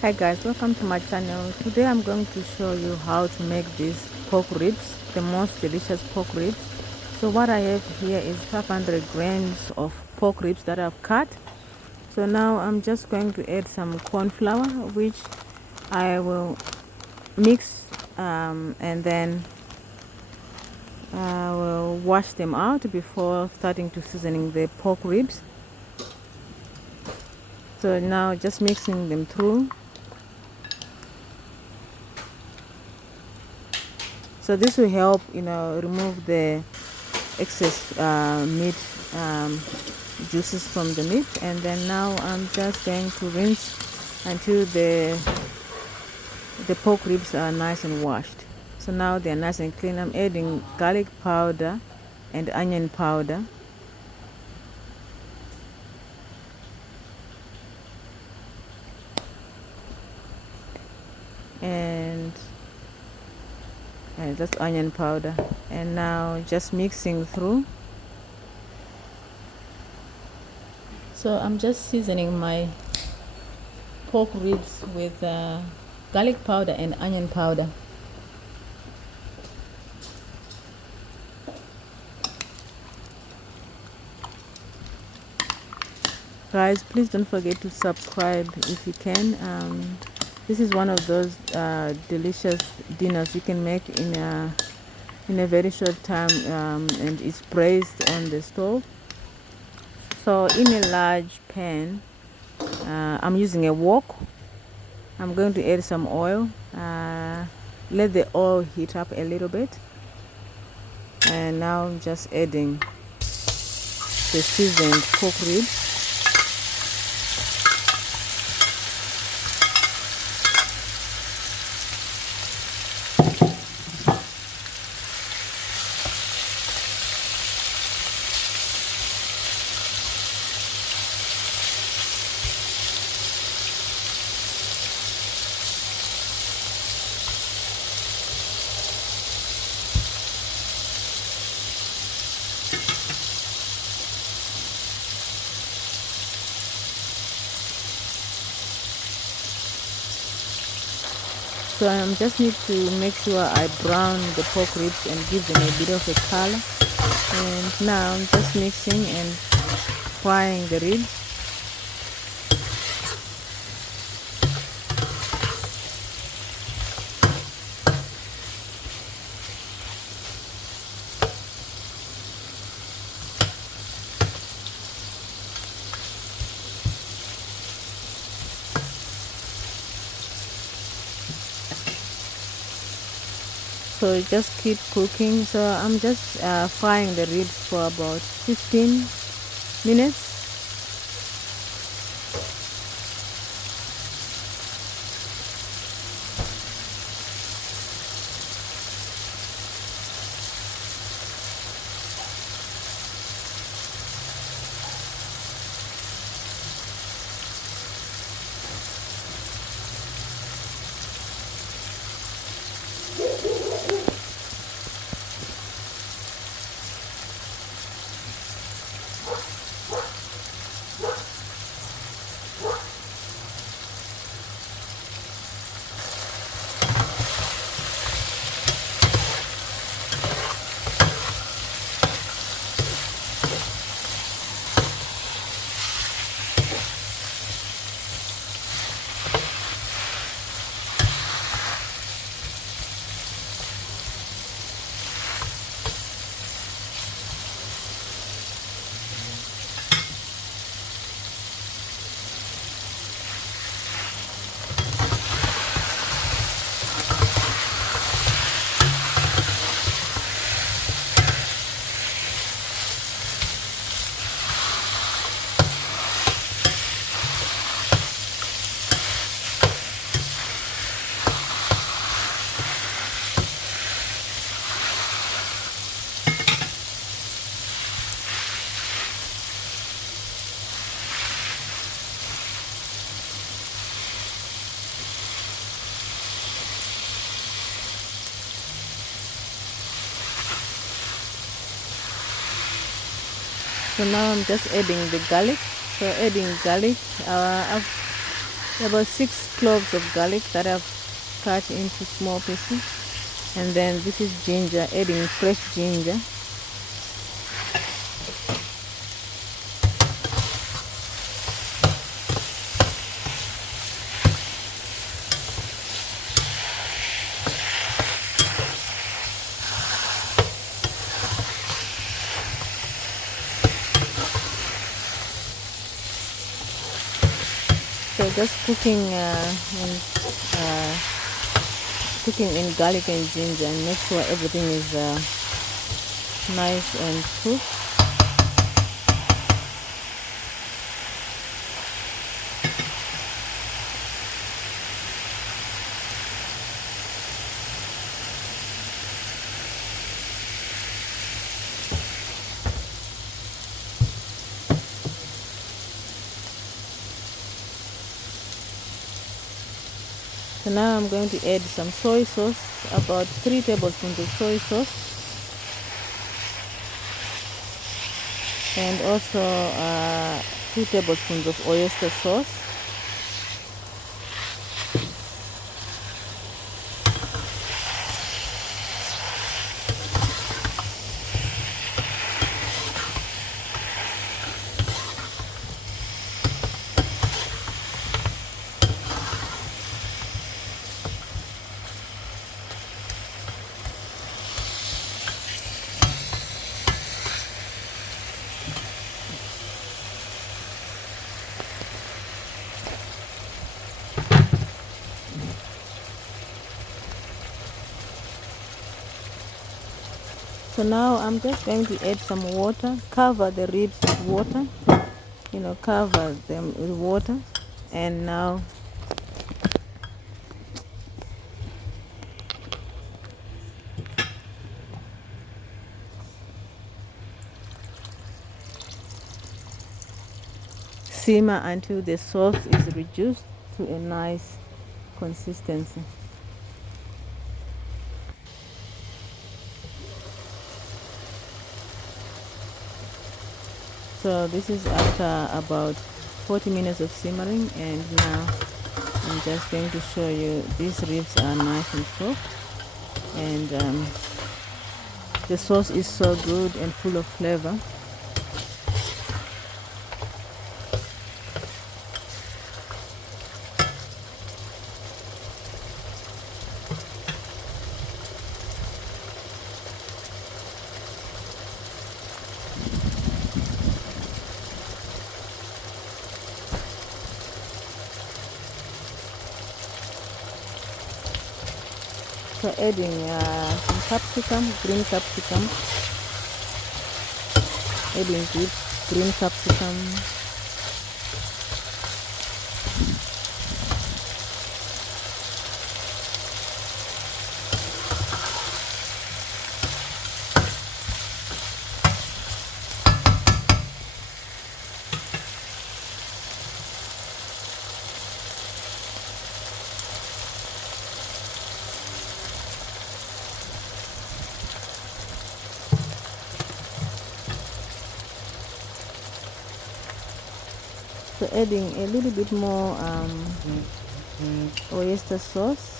Hi guys, welcome to my channel. Today I'm going to show you how to make these pork ribs, the most delicious pork ribs. So what I have here is 500 grams of pork ribs that I've cut. So now I'm just going to add some corn flour, which I will mix, and then I will wash them out before starting to seasoning the pork ribs. So now just mixing them through. So this will help, remove the excess meat juices from the meat. And then now I'm just going to rinse until the pork ribs are nice and washed. So now they're nice and clean. I'm adding garlic powder and onion powder. And that's onion powder. And now just mixing through. So I'm just seasoning my pork ribs with garlic powder and onion powder. Guys, please don't forget to subscribe if you can. This is one of those delicious dinners you can make in a very short time, and it's braised on the stove. So in a large pan, I'm using a wok. I'm going to add some oil. Let the oil heat up a little bit, and now I'm just adding the seasoned pork ribs. So I just need to make sure I brown the pork ribs and give them a bit of a color. And now I'm just mixing and frying the ribs. So just keep cooking. So I'm just frying the ribs for about 15 minutes. So now I'm just adding the garlic. So adding garlic, I've about 6 cloves of garlic that I've cut into small pieces. And then this is ginger, adding fresh ginger. So just cooking in garlic and ginger, and make sure everything is nice and cooked. So now I'm going to add some soy sauce, about 3 tablespoons of soy sauce, and also 2 tablespoons of oyster sauce. So now I'm just going to add some water, cover the ribs with water, cover them with water. And now simmer until the sauce is reduced to a nice consistency. So this is after about 40 minutes of simmering, and now I'm just going to show you these ribs are nice and soft, and the sauce is so good and full of flavor. So adding some capsicum, green capsicum, adding this green capsicum, so adding a little bit more oyster sauce.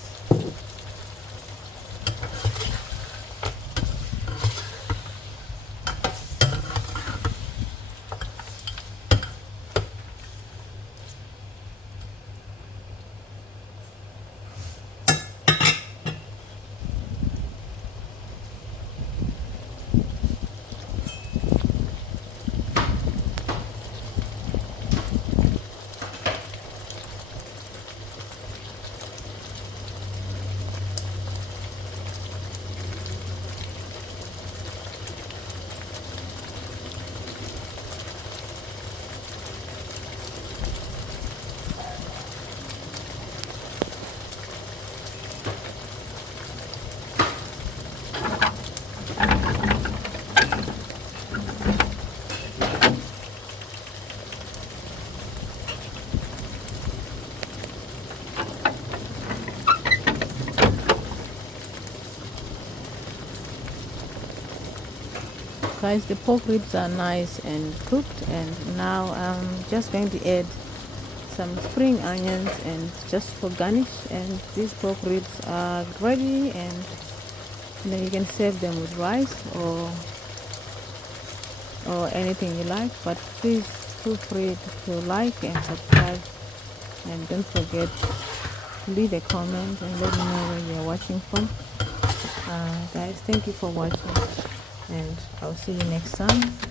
Guys, the pork ribs are nice and cooked, and now I'm just going to add some spring onions and just for garnish, and these pork ribs are ready. And then you can serve them with rice or anything you like. But please feel free to like and subscribe, and don't forget to leave a comment and let me know where you're watching from. Guys, thank you for watching, and I'll see you next time.